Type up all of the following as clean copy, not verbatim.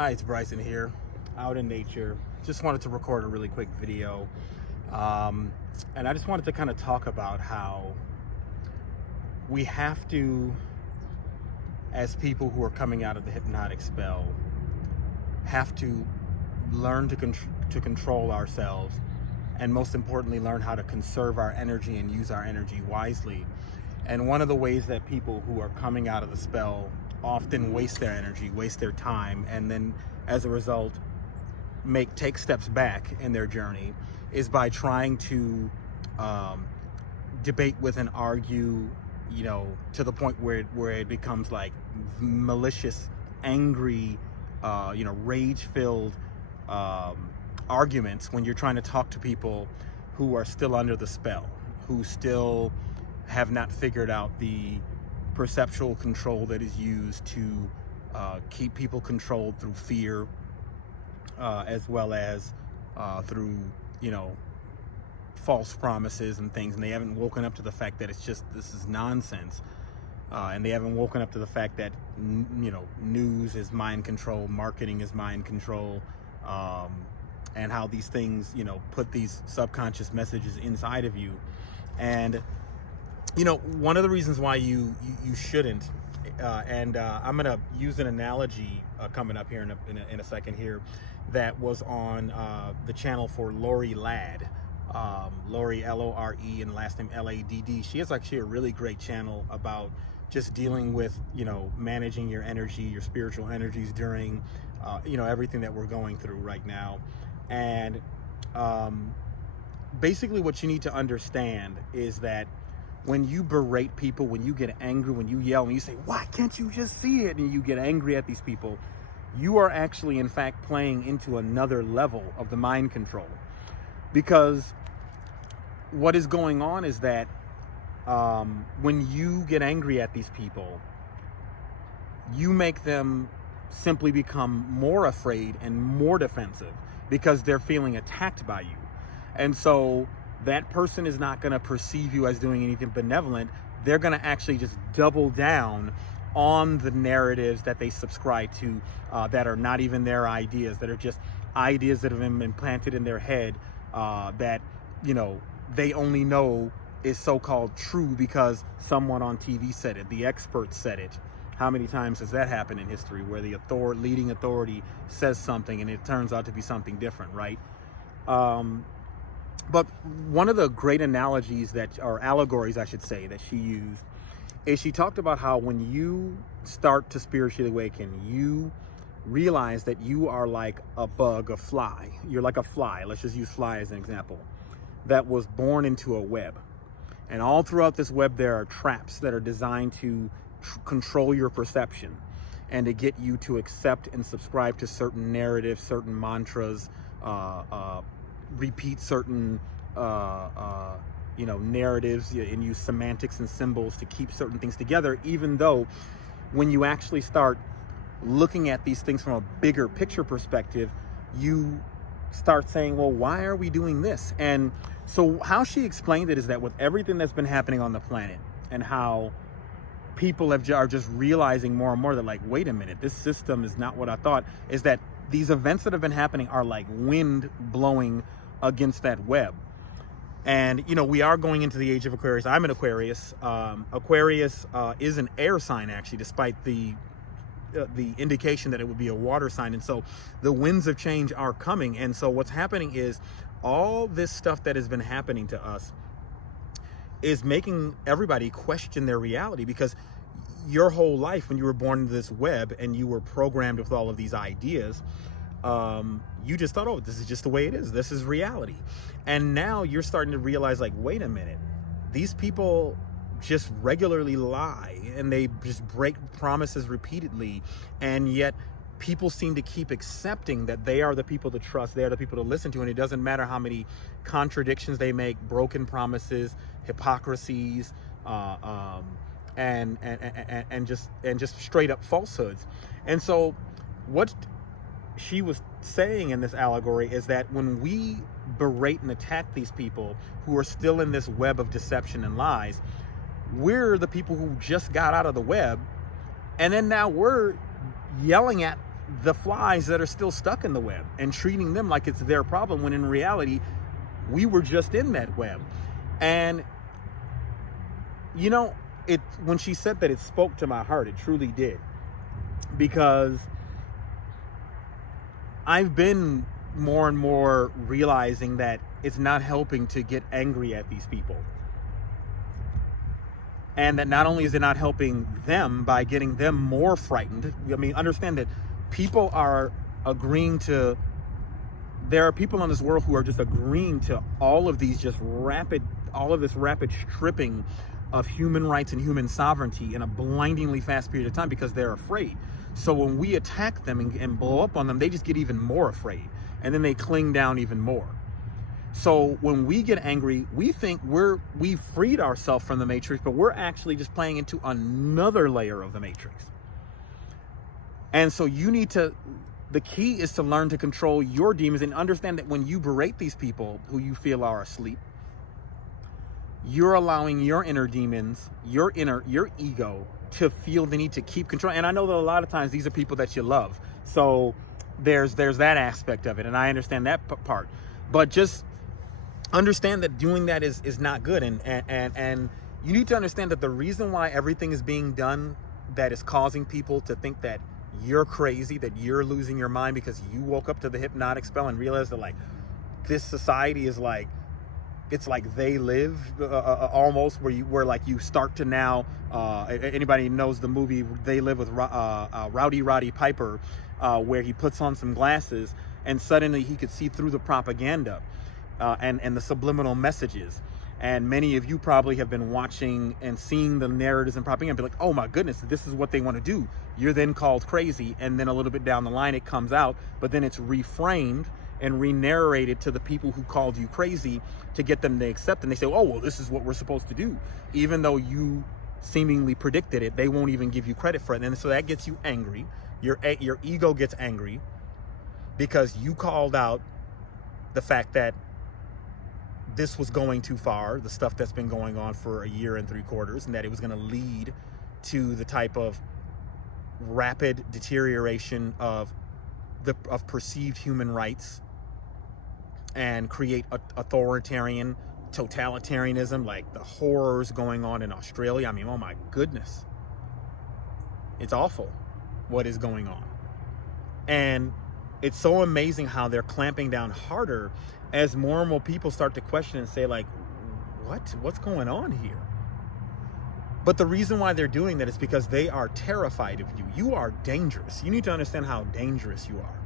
Hi, it's Bryson here, out in nature. Just wanted to record a really quick video. And I just wanted to kind of talk about how we have to, as people who are coming out of the hypnotic spell, have to learn to control ourselves, and most importantly, learn how to conserve our energy and use our energy wisely. And one of the ways that people who are coming out of the spell often waste their energy, waste their time, and then as a result take steps back in their journey is by trying to debate with and argue, to the point where it becomes like malicious, angry, rage-filled arguments when you're trying to talk to people who are still under the spell, who still have not figured out the perceptual control that is used to keep people controlled through fear, as well as through false promises and things, and they haven't woken up to the fact that this is nonsense, and they haven't woken up to the fact that news is mind control, marketing is mind control, and how these things put these subconscious messages inside of you. And one of the reasons why you shouldn't, and I'm going to use an analogy coming up here in a second here, that was on the channel for Lori Ladd. Lori, Lore, and last name Ladd. She has actually a really great channel about just dealing with, managing your energy, your spiritual energies during, everything that we're going through right now. And basically what you need to understand is that when you berate people, when you get angry, when you yell and you say, why can't you just see it? And you get angry at these people, you are actually, in fact, playing into another level of the mind control. Because what is going on is that when you get angry at these people, you make them simply become more afraid and more defensive because they're feeling attacked by you. And so that person is not going to perceive you as doing anything benevolent. They're going to actually just double down on the narratives that they subscribe to, that are not even their ideas, that are just ideas that have been implanted in their head, that they only know is so-called true because someone on TV said it, the experts said it. How many times has that happened in history, where the leading authority says something and it turns out to be something different, right? But one of the great analogies or allegories, I should say, that she used is she talked about how when you start to spiritually awaken, you realize that you are like a bug, a fly. You're like a fly. Let's just use fly as an example, that was born into a web. And all throughout this web, there are traps that are designed to control your perception and to get you to accept and subscribe to certain narratives, certain mantras, repeat certain narratives, and use semantics and symbols to keep certain things together, even though when you actually start looking at these things from a bigger picture perspective, you start saying, well, why are we doing this? And so how she explained it is that with everything that's been happening on the planet, and how people are just realizing more and more that, like, wait a minute, this system is not what I thought, is that these events that have been happening are like wind blowing against that web. And we are going into the age of Aquarius. I'm an Aquarius. Aquarius is an air sign, actually, despite the indication that it would be a water sign. And so the winds of change are coming. And so what's happening is all this stuff that has been happening to us is making everybody question their reality, because your whole life, when you were born into this web and you were programmed with all of these ideas, you just thought, oh, this is just the way it is. This is reality. And now you're starting to realize, like, wait a minute, these people just regularly lie and they just break promises repeatedly. And yet people seem to keep accepting that they are the people to trust. They are the people to listen to. And it doesn't matter how many contradictions they make, broken promises, hypocrisies, and just straight up falsehoods. And so what she was saying in this allegory is that when we berate and attack these people who are still in this web of deception and lies, we're the people who just got out of the web, and then now we're yelling at the flies that are still stuck in the web and treating them like it's their problem, when in reality, we were just in that web. And, you know, when she said that, it spoke to my heart. It truly did. Because I've been more and more realizing that it's not helping to get angry at these people. And that not only is it not helping them by getting them more frightened, I mean, understand that people are agreeing to, there are people in this world who are just agreeing to all of this rapid stripping of human rights and human sovereignty in a blindingly fast period of time because they're afraid. So when we attack them and blow up on them, they just get even more afraid, and then they cling down even more. So when we get angry, we think we've freed ourselves from the matrix, but we're actually just playing into another layer of the matrix. And so the key is to learn to control your demons and understand that when you berate these people who you feel are asleep, you're allowing your inner demons, your ego, to feel the need to keep control. And I know that a lot of times these are people that you love. So there's that aspect of it. And I understand that part. But just understand that doing that is not good. And you need to understand that the reason why everything is being done that is causing people to think that you're crazy, that you're losing your mind because you woke up to the hypnotic spell and realized that, like, this society is like, it's like They Live, almost, where like you start to now, anybody knows the movie They Live with Rowdy Roddy Piper, where he puts on some glasses and suddenly he could see through the propaganda and the subliminal messages. And many of you probably have been watching and seeing the narratives and propaganda, be like, oh my goodness, this is what they want to do. You're then called crazy. And then a little bit down the line, it comes out, but then it's reframed and re-narrated to the people who called you crazy to get them to accept. And they say, oh, well, this is what we're supposed to do. Even though you seemingly predicted it, they won't even give you credit for it. And so that gets you angry. Your ego gets angry because you called out the fact that this was going too far, the stuff that's been going on for a year and 3/4, and that it was going to lead to the type of rapid deterioration of perceived human rights and create authoritarian totalitarianism, like the horrors going on in Australia. I mean, oh my goodness, it's awful what is going on. And it's so amazing how they're clamping down harder as more and more people start to question and say, like, what's going on here? But the reason why they're doing that is because they are terrified of you. You are dangerous. You need to understand how dangerous you are.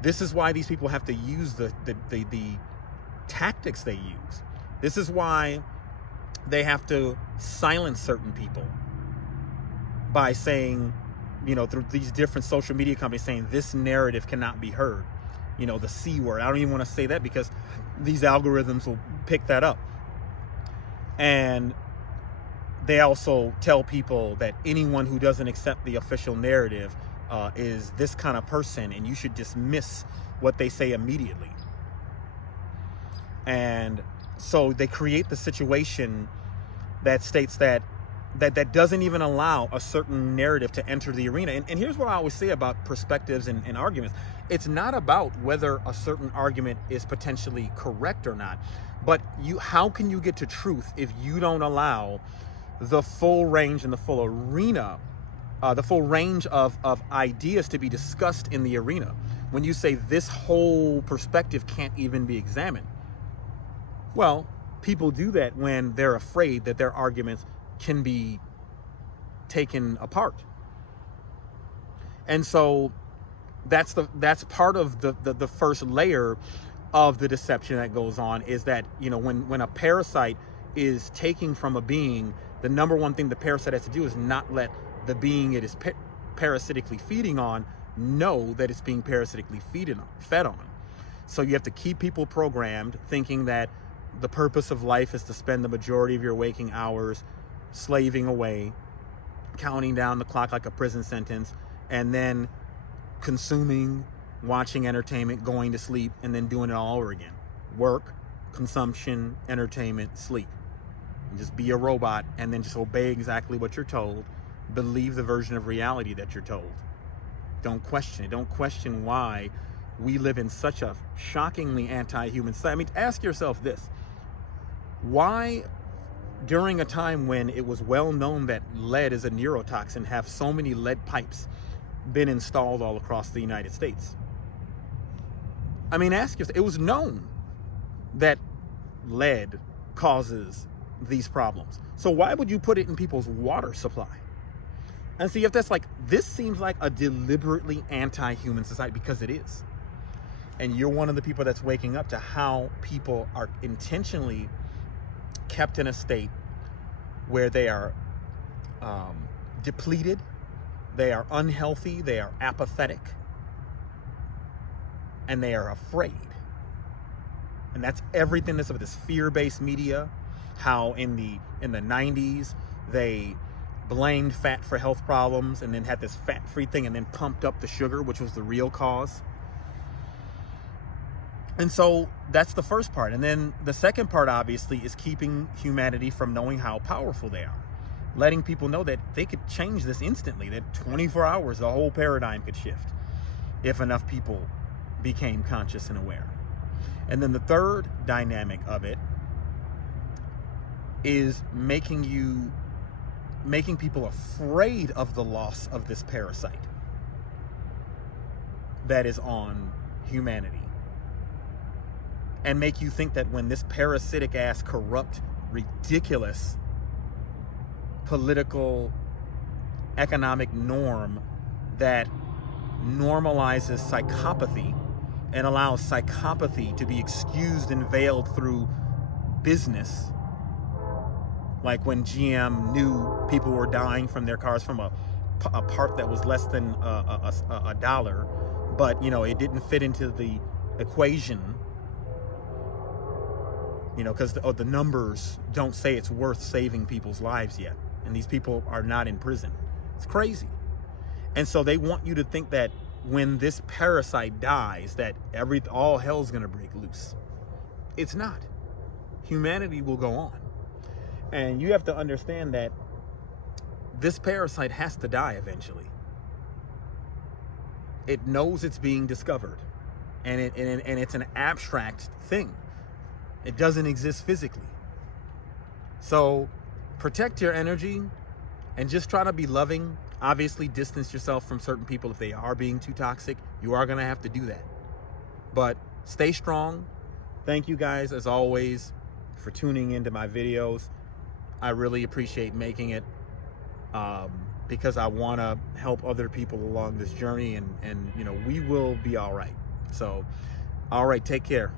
This is why these people have to use the tactics they use. This is why they have to silence certain people by saying, you know, through these different social media companies, saying this narrative cannot be heard. You know, the C word. I don't even want to say that because these algorithms will pick that up. And they also tell people that anyone who doesn't accept the official narrative is this kind of person, and you should dismiss what they say immediately. And so they create the situation that states that doesn't even allow a certain narrative to enter the arena. And here's what I always say about perspectives and arguments. It's not about whether a certain argument is potentially correct or not, but how can you get to truth if you don't allow the full range and the full arena, the full range of ideas to be discussed in the arena? When you say this whole perspective can't even be examined. Well, people do that when they're afraid that their arguments can be taken apart. And so that's part of the first layer of the deception that goes on, is that, you know, when a parasite is taking from a being, the number one thing the parasite has to do is not let the being it is parasitically feeding on know that it's being parasitically fed on. So you have to keep people programmed thinking that the purpose of life is to spend the majority of your waking hours slaving away, counting down the clock like a prison sentence, and then consuming, watching entertainment, going to sleep, and then doing it all over again. Work, consumption, entertainment, sleep. And just be a robot and then just obey exactly what you're told. Believe the version of reality that you're told. Don't question it. Don't question why we live in such a shockingly anti-human society. I mean, ask yourself this. Why, during a time when it was well known that lead is a neurotoxin, have so many lead pipes been installed all across the United States? I mean, ask yourself, it was known that lead causes these problems. So why would you put it in people's water supply? And see, if that's like, this seems like a deliberately anti-human society, because it is. And you're one of the people that's waking up to how people are intentionally kept in a state where they are depleted, they are unhealthy, they are apathetic, and they are afraid. And that's everything that's about this fear-based media, how in the 90s they blamed fat for health problems and then had this fat-free thing and then pumped up the sugar, which was the real cause. And so that's the first part. And then the second part, obviously, is keeping humanity from knowing how powerful they are. Letting people know that they could change this instantly, that 24 hours, the whole paradigm could shift if enough people became conscious and aware. And then the third dynamic of it is making people afraid of the loss of this parasite that is on humanity. And make you think that when this parasitic ass, corrupt, ridiculous political, economic norm that normalizes psychopathy and allows psychopathy to be excused and veiled through business, like when GM knew people were dying from their cars from a part that was less than a dollar, but it didn't fit into the equation, because the numbers don't say it's worth saving people's lives yet, and these people are not in prison. It's crazy. And so they want you to think that when this parasite dies, that all hell's gonna break loose. It's not. Humanity will go on. And you have to understand that this parasite has to die eventually. It knows it's being discovered, and it's an abstract thing. It doesn't exist physically. So protect your energy and just try to be loving. Obviously, distance yourself from certain people if they are being too toxic. You are going to have to do that. But stay strong. Thank you guys, as always, for tuning into my videos. I really appreciate making it because I want to help other people along this journey, and we will be all right. So, all right, take care.